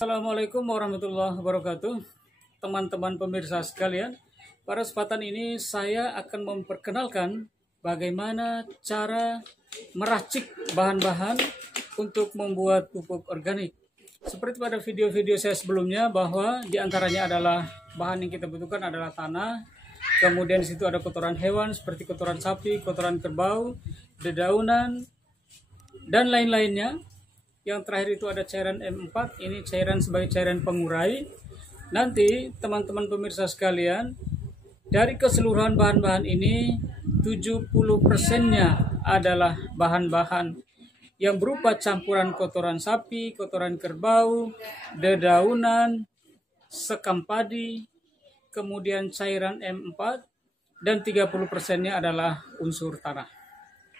Assalamualaikum warahmatullahi wabarakatuh. Teman-teman pemirsa sekalian, pada kesempatan ini saya akan memperkenalkan bagaimana cara meracik bahan-bahan untuk membuat pupuk organik. Seperti pada video-video saya sebelumnya, bahwa diantaranya adalah bahan yang kita butuhkan adalah tanah, kemudian di situ ada kotoran hewan seperti kotoran sapi, kotoran kerbau, dedaunan, dan lain-lainnya. Yang terakhir itu ada cairan M4, ini cairan sebagai cairan pengurai. Nanti teman-teman pemirsa sekalian, dari keseluruhan bahan-bahan ini 70%-nya adalah bahan-bahan yang berupa campuran kotoran sapi, kotoran kerbau, dedaunan, sekam padi, kemudian cairan M4, dan 30%-nya adalah unsur tanah.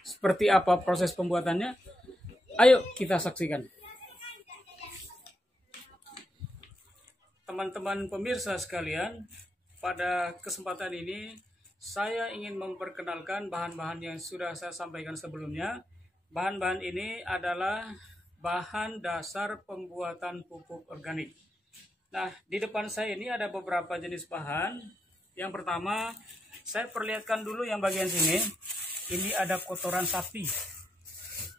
Seperti apa proses pembuatannya? Ayo kita saksikan. Teman-teman pemirsa sekalian, pada kesempatan ini saya ingin memperkenalkan bahan-bahan yang sudah saya sampaikan sebelumnya. Bahan-bahan ini adalah bahan dasar pembuatan pupuk organik. Nah, di depan saya ini ada beberapa jenis bahan. Yang pertama, saya perlihatkan dulu yang bagian sini. Ini ada kotoran sapi.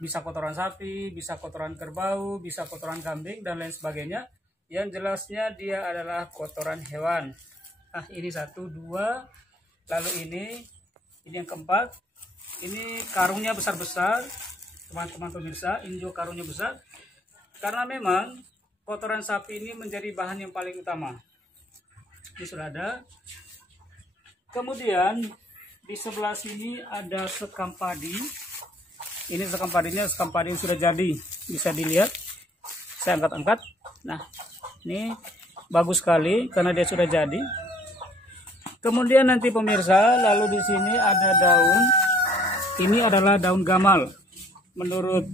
Bisa kotoran sapi, bisa kotoran kerbau, bisa kotoran kambing, dan lain sebagainya. Yang jelasnya dia adalah kotoran hewan. Nah, ini 1, 2, lalu ini yang keempat. Ini karungnya besar-besar, teman-teman pemirsa, ini juga karungnya besar. Karena memang kotoran sapi ini menjadi bahan yang paling utama. Ini sudah ada. Kemudian di sebelah sini ada sekam padi. Ini sekam padinya, sekam padi yang sudah jadi, bisa dilihat. Saya angkat-angkat. Nah, ini bagus sekali karena dia sudah jadi. Kemudian nanti pemirsa, lalu di sini ada daun. Ini adalah daun gamal. Menurut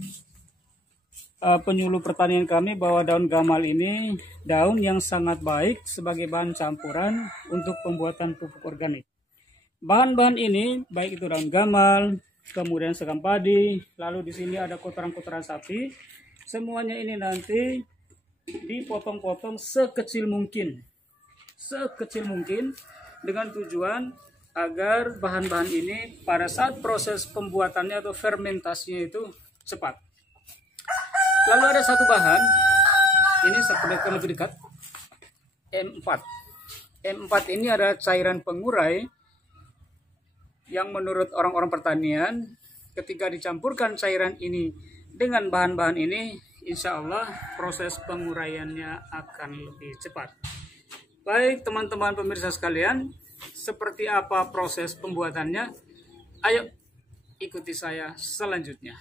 penyuluh pertanian kami, bahwa daun gamal ini daun yang sangat baik sebagai bahan campuran untuk pembuatan pupuk organik. Bahan-bahan ini baik itu daun gamal, kemudian sekam padi, lalu di sini ada kotoran-kotoran sapi. Semuanya ini nanti dipotong-potong sekecil mungkin, dengan tujuan agar bahan-bahan ini pada saat proses pembuatannya atau fermentasinya itu cepat. Lalu ada satu bahan, ini saya perlihatkan lebih dekat, M4. M4 ini adalah cairan pengurai yang menurut orang-orang pertanian, ketika dicampurkan cairan ini dengan bahan-bahan ini, insya Allah proses penguraiannya akan lebih cepat. Baik teman-teman pemirsa sekalian, seperti apa proses pembuatannya? Ayo ikuti saya selanjutnya.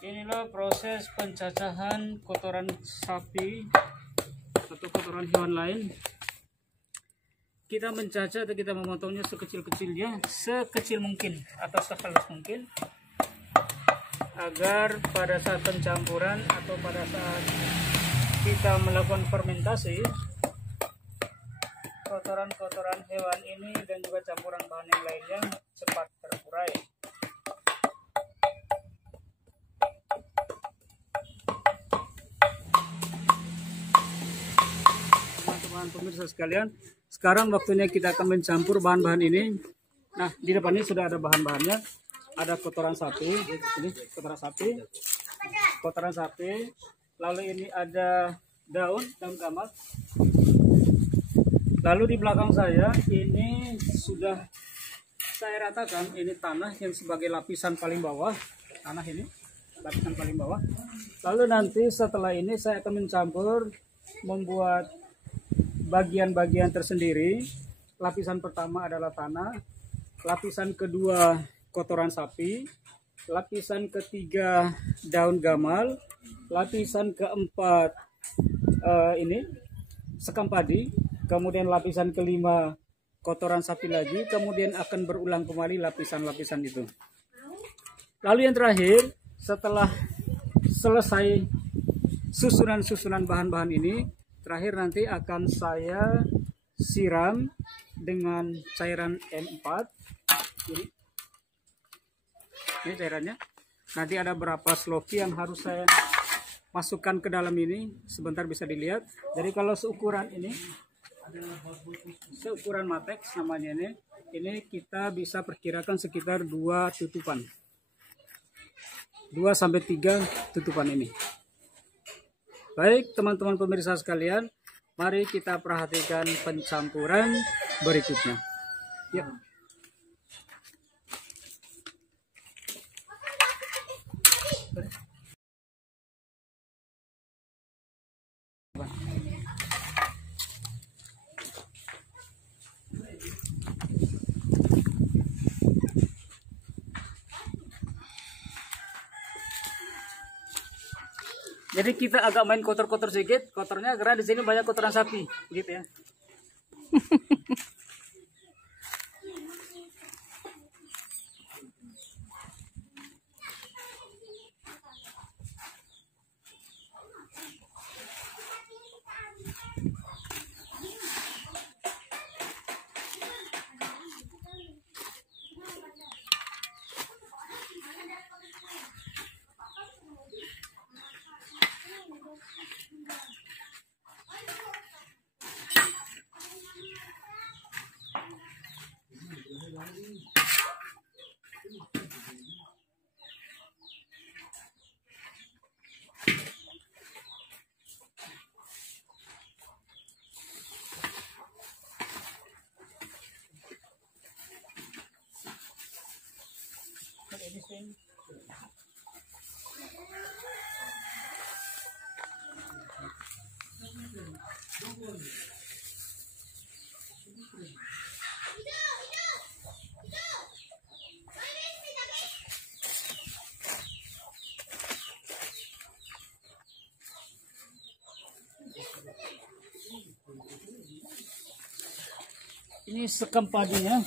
Inilah proses pencacahan kotoran sapi atau kotoran hewan lain. Kita mencacah atau kita memotongnya sekecil-kecilnya, sekecil mungkin atau sehalus mungkin, agar pada saat pencampuran atau pada saat kita melakukan fermentasi, kotoran-kotoran hewan ini dan juga campuran bahan yang lainnya cepat terurai. Teman-teman pemirsa sekalian, sekarang waktunya kita akan mencampur bahan-bahan ini. Nah, di depan ini sudah ada bahan-bahannya. Ada kotoran sapi, ini kotoran sapi. Lalu ini ada daun gamal. Lalu di belakang saya ini sudah saya ratakan, ini tanah yang sebagai lapisan paling bawah. Tanah ini lapisan paling bawah. Lalu nanti setelah ini saya akan mencampur, membuat bagian-bagian tersendiri. Lapisan pertama adalah tanah, lapisan kedua kotoran sapi, lapisan ketiga daun gamal, lapisan keempat ini sekam padi, kemudian lapisan kelima kotoran sapi lagi, kemudian akan berulang kembali lapisan-lapisan itu. Lalu yang terakhir, setelah selesai susunan-susunan bahan-bahan ini, terakhir nanti akan saya siram dengan cairan M4. Ini cairannya. Nanti ada berapa sloki yang harus saya masukkan ke dalam ini. Sebentar bisa dilihat. Jadi kalau seukuran ini, seukuran Matex namanya ini kita bisa perkirakan sekitar 2 tutupan. 2 sampai 3 tutupan ini. Baik teman-teman pemirsa sekalian, mari kita perhatikan pencampuran berikutnya. Yuk. Jadi kita agak main kotor-kotor sedikit, kotornya karena di sini banyak kotoran sapi, gitu ya. Ini sekam padinya.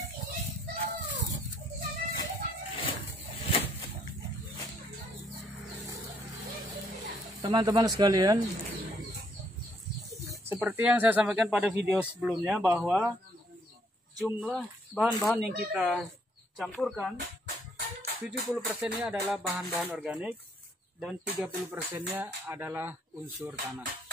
Teman-teman sekalian, seperti yang saya sampaikan pada video sebelumnya bahwa jumlah bahan-bahan yang kita campurkan 70%-nya adalah bahan-bahan organik dan 30%-nya adalah unsur tanah.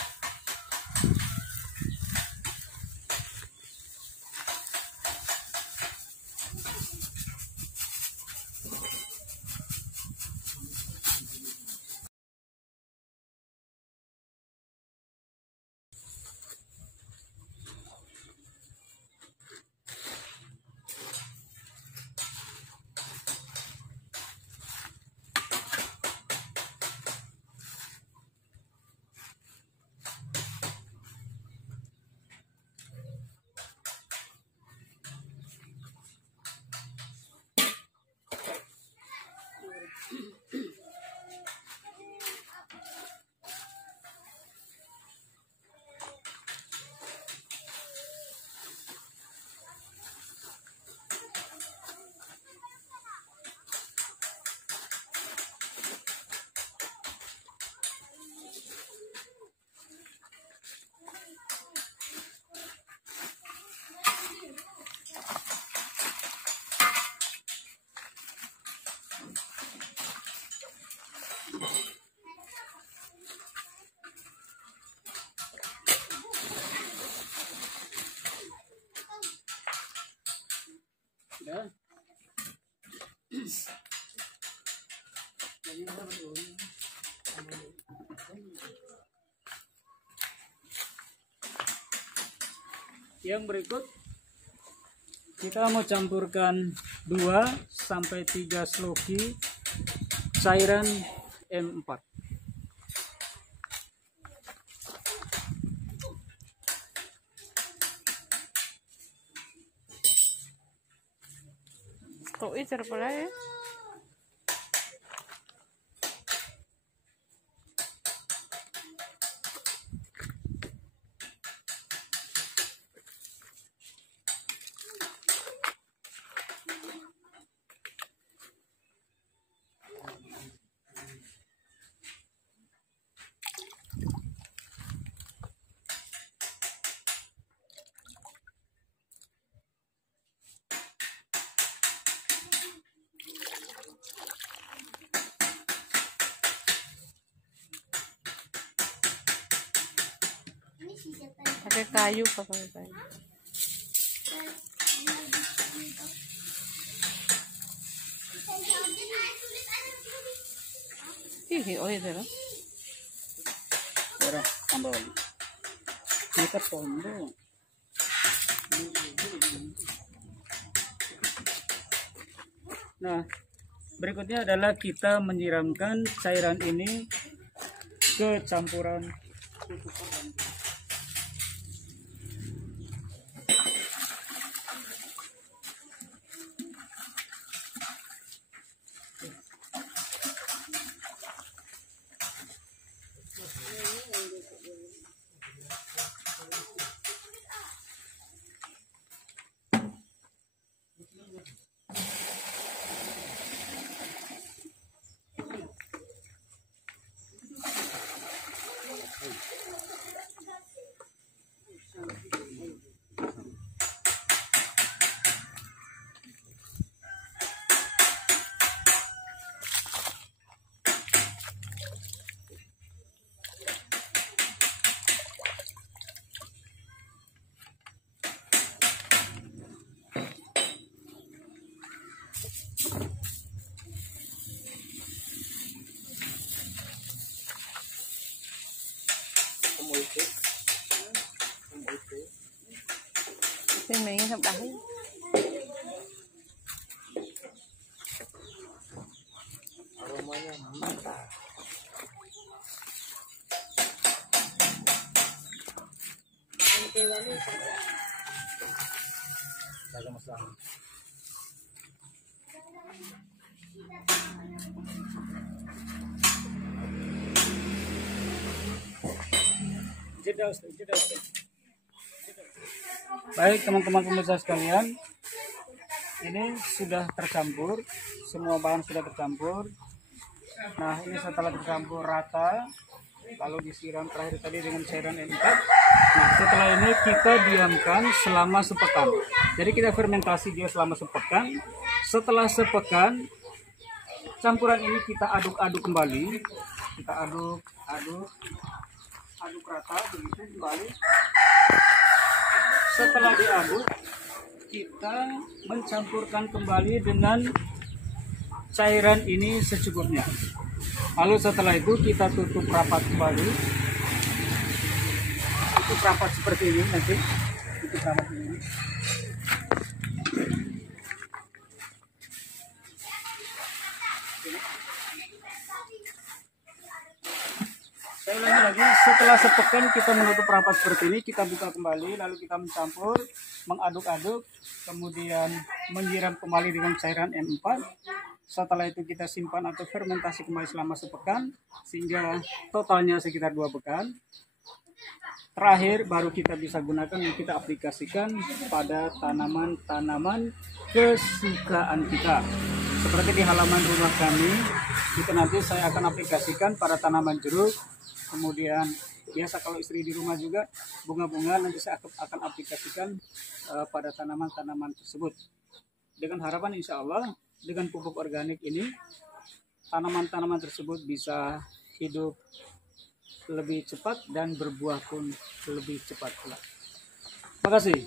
Ya. Yang berikut kita mau campurkan 2 sampai 3 sloki cairan M4. Kok itu pula ya? pakai kayu, pakai kayu. Ih, oh itu lah. Ora tambah. Kita tombol. Nah, berikutnya adalah kita menyiramkan cairan ini ke campuran pupuk organik. Mình không đáy. Aromanya mantap. Ada masalah. Jeda. Baik teman-teman pemirsa sekalian, ini sudah tercampur, semua bahan sudah tercampur. Nah ini setelah tercampur rata, lalu disiram terakhir tadi dengan cairan N4. Nah setelah ini kita diamkan selama sepekan. Jadi kita fermentasi dia selama sepekan. Setelah sepekan, campuran ini kita aduk-aduk kembali. Kita aduk rata begitu kembali. Setelah diaduk, kita mencampurkan kembali dengan cairan ini secukupnya. Lalu setelah itu kita tutup rapat kembali. Tutup rapat seperti ini nanti. Tutup rapat ini. Saya ulangi lagi, setelah sepekan kita menutup rapat seperti ini, kita buka kembali, lalu kita mencampur, mengaduk-aduk, kemudian menyiram kembali dengan cairan M4. Setelah itu kita simpan atau fermentasi kembali selama sepekan, sehingga totalnya sekitar 2 pekan. Terakhir baru kita bisa gunakan dan kita aplikasikan pada tanaman-tanaman kesukaan kita. Seperti di halaman rumah kami, itu nanti saya akan aplikasikan pada tanaman jeruk. Kemudian biasa kalau istri di rumah juga bunga-bunga, nanti saya akan aplikasikan pada tanaman-tanaman tersebut. Dengan harapan insya Allah dengan pupuk organik ini tanaman-tanaman tersebut bisa hidup lebih cepat dan berbuah pun lebih cepat pula. Terima kasih.